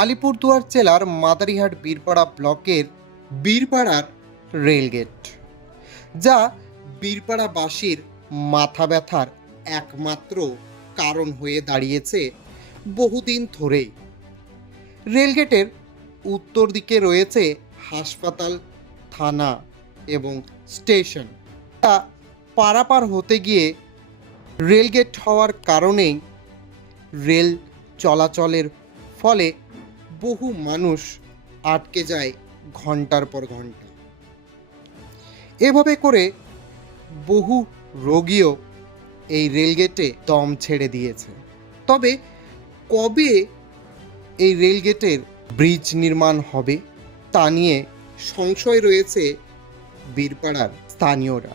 আলিপুরদুয়ার জেলার মাদারিহাট বীরপাড়া ব্লকের বীরপাড়ার রেলগেট, যা বীরপাড়াবাসীর মাথা ব্যথার একমাত্র কারণ হয়ে দাঁড়িয়েছে বহুদিন ধরেই। রেলগেটের উত্তর দিকে রয়েছে হাসপাতাল, থানা এবং স্টেশন। তা পারাপার হতে গিয়ে রেলগেট হওয়ার কারণেই রেল চলাচলের ফলে বহু মানুষ আটকে যায় ঘন্টার পর ঘন্টা। এভাবে করে বহু রোগীও এই রেলগেটে দম ছেড়ে দিয়েছে। তবে কবে এই রেলগেটের ব্রিজ নির্মাণ হবে তা নিয়ে সংশয় রয়েছে বীরপাড়ার স্থানীয়রা।